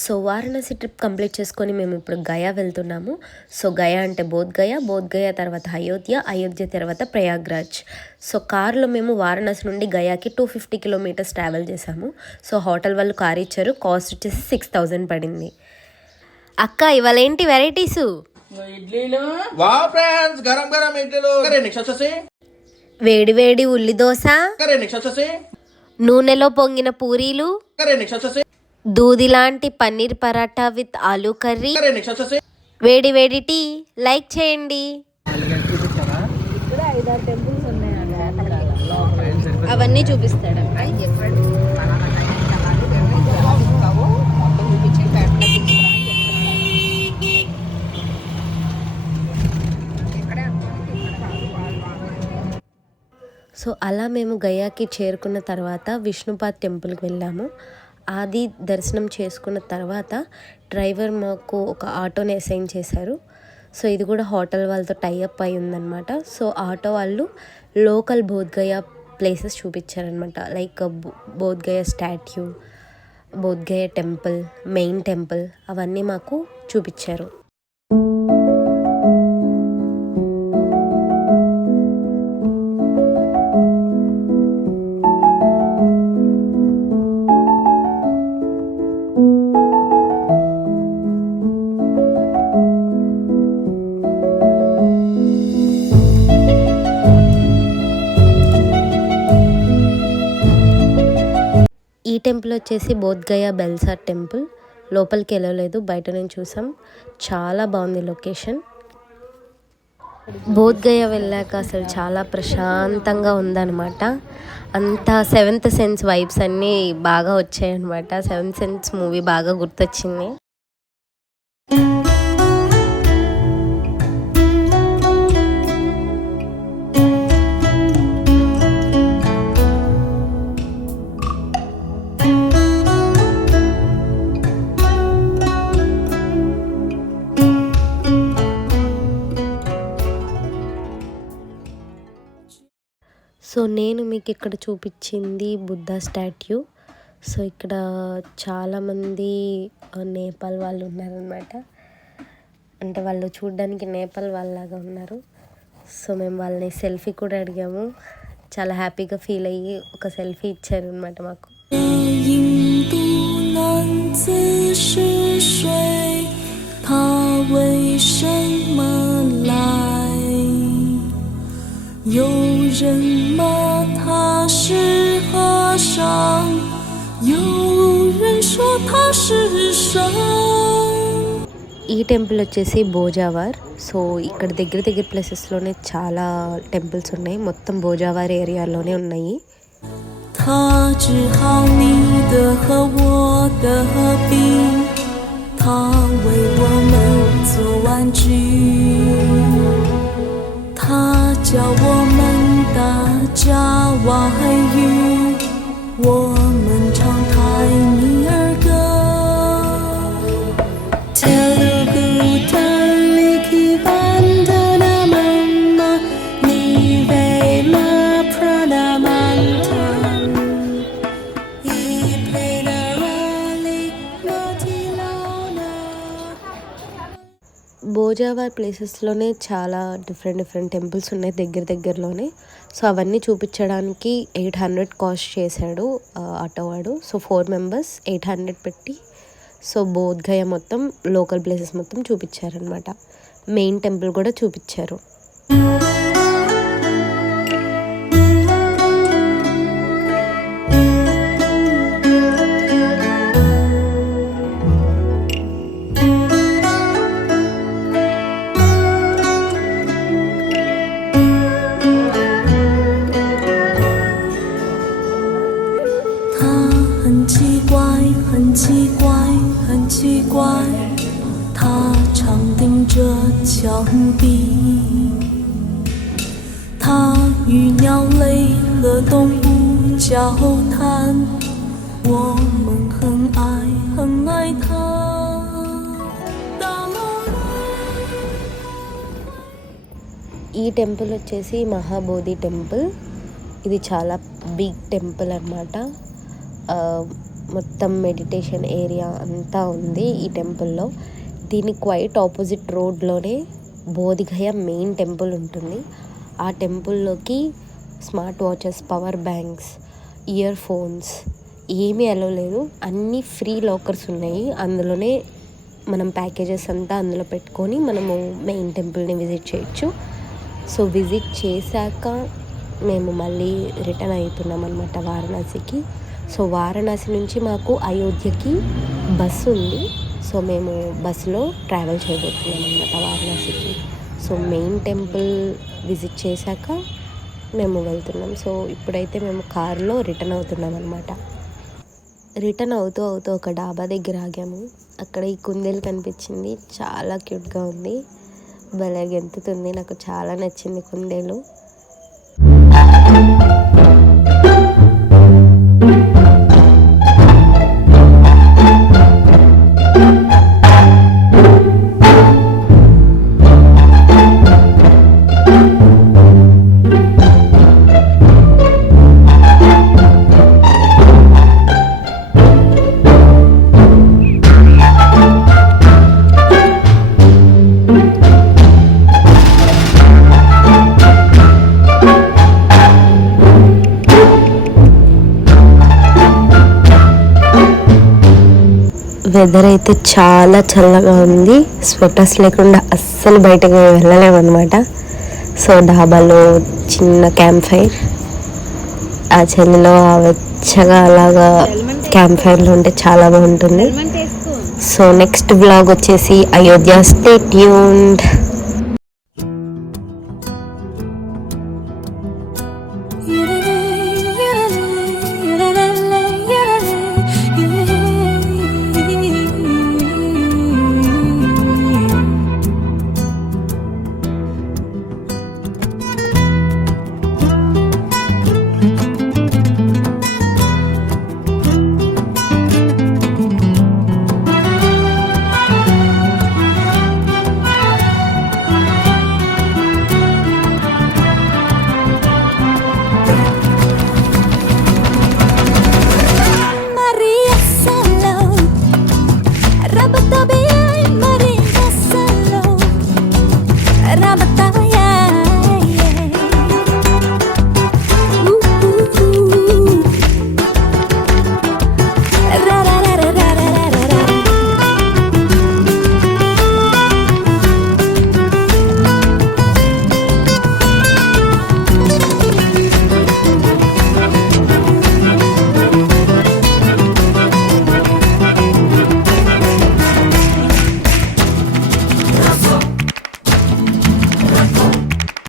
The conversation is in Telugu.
సో వారణాసి ట్రిప్ కంప్లీట్ చేసుకొని మేము ఇప్పుడు గయా వెళ్తున్నాము. సో గయా అంటే బోధ్ గయా తర్వాత అయోధ్య తర్వాత ప్రయాగ్రాజ్. సో కార్లో మేము వారణాసి నుండి గయాకి 250 కిలోమీటర్స్ ట్రావెల్ చేసాము. సో హోటల్ వాళ్ళు కార్ ఇచ్చారు. కాస్ట్ వచ్చేసి 6,000 పడింది. అక్క ఇవాళ ఏంటి వెరైటీసు? ఇడ్లీలు వావ్ ఫ్రెండ్స్, గరం గరం ఇడ్లీలు. నెక్స్ట్ వచ్చేసి వేడి వేడి ఉల్లి దోశ, నెక్స్ట్ వచ్చేసి నూనెలో పొంగిన పూరీలు, నెక్స్ట్ వచ్చేసి దూది లాంటి paneer paratha with aloo curry, next వచ్చేసి వేడి వేడి టీ. లైక్ చేయండి. అవన్నీ చూపిస్తాడు. సో అలా మేము గయాకి చేరుకున్న తర్వాత విష్ణుపాద్ టెంపుల్కి వెళ్ళాము. అది దర్శనం చేసుకున్న తర్వాత డ్రైవర్ మాకు ఒక ఆటోని అసైన్ చేశారు. సో ఇది కూడా హోటల్ వాళ్ళతో టైఅప్ అయి ఉందన్నమాట. సో ఆటో వాళ్ళు local బోధ్-గయా places చూపించారనమాట. Like బోధ్-గయా statue, బోధ్-గయా temple, main temple అవన్నీ మాకు చూపించారు. ఈ టెంపుల్ వచ్చేసి బోధ్-గయా బెల్సార్ టెంపుల్. లోపలికి వెళ్ళలేదు, బయట నుంచి చూసాం. చాలా బాగుంది లొకేషన్. బోధ్-గయా వెళ్ళాక అసలు చాలా ప్రశాంతంగా ఉందన్నమాట. అంతా సెవెంత్ సెన్స్ వైబ్స్ అన్నీ బాగా వచ్చాయన్నమాట. సెవెంత్ సెన్స్ మూవీ బాగా గుర్తొచ్చింది. సో నేను మీకు ఇక్కడ చూపించింది బుద్ధ స్టాట్యూ. సో ఇక్కడ చాలామంది నేపాల్ వాళ్ళు ఉన్నారనమాట. అంటే వాళ్ళు చూడడానికి నేపాల్ వాళ్ళలాగా ఉన్నారు. సో మేము వాళ్ళని సెల్ఫీ కూడా అడిగాము. చాలా హ్యాపీగా ఫీల్ అయ్యి ఒక సెల్ఫీ ఇచ్చారు అనమాట మాకు. ఈ టెంపుల్ వచ్చేసి బోజావర్. సో ఇక్కడ దగ్గర ప్లేసెస్లోనే చాలా టెంపుల్స్ ఉన్నాయి. మొత్తం బోజావర్ ఏరియాలోనే ఉన్నాయి. బోజావర్ ప్లేసెస్లోనే చాలా డిఫరెంట్ టెంపుల్స్ ఉన్నాయి దగ్గరలోనే. సో అవన్నీ చూపించడానికి 800 కాస్ట్ చేశాడు ఆటోవాడు. సో 4 మెంబర్స్ 800 పెట్టి సో బోధ్-గయా మొత్తం లోకల్ ప్లేసెస్ మొత్తం చూపించారనమాట. మెయిన్ టెంపుల్ కూడా చూపించారు. ఈ టెంపుల్ వచ్చేసి మహాబోధి టెంపుల్. ఇది చాలా బిగ్ టెంపుల్ అన్నమాట. మొత్తం మెడిటేషన్ ఏరియా అంతా ఉంది ఈ టెంపుల్లో. దీని క్వైట్ ఆపోజిట్ రోడ్లోనే బోధిగయ మెయిన్ టెంపుల్ ఉంటుంది. ఆ టెంపుల్లోకి smart watches, power banks, earphones ఏమీ అలో లేదు. అన్నీ ఫ్రీ లాకర్స్ ఉన్నాయి. అందులోనే మనం ప్యాకేజెస్ అంతా అందులో పెట్టుకొని మనము మెయిన్ టెంపుల్ని విజిట్ చేయొచ్చు. సో విజిట్ చేశాక మేము మళ్ళీ రిటర్న్ అవుతున్నాం అనమాట వారణాసికి. సో వారణాసి నుంచి మాకు అయోధ్యకి బస్సు ఉంది. సో మేము బస్సులో ట్రావెల్ చేయబోతున్నాం అనమాట వారణాసికి. సో మెయిన్ టెంపుల్ విజిట్ చేశాక మేము వెళ్తున్నాం. సో ఇప్పుడైతే మేము కారులో రిటర్న్ అవుతున్నాం అనమాట. రిటర్న్ అవుతూ ఒక డాబా దగ్గర ఆగాము. అక్కడ ఈ కుందేలు కనిపించింది, చాలా క్యూట్గా ఉంది, భలే గెంతుతుంది. నాకు చాలా నచ్చింది కుందేలు. వెదర్ అయితే చాలా చల్లగా ఉంది. స్వెటర్స్ లేకుండా అస్సలు బయటకు వెళ్ళలేమన్నమాట. సో డాబాలో చిన్న క్యాంప్ ఫైర్, ఆ చలిలో ఆ వెచ్చగా అలాగా క్యాంప్ ఫైర్లో ఉంటే చాలా బాగుంటుంది. సో నెక్స్ట్ వ్లాగ్ వచ్చేసి అయోధ్య. Stay tuned.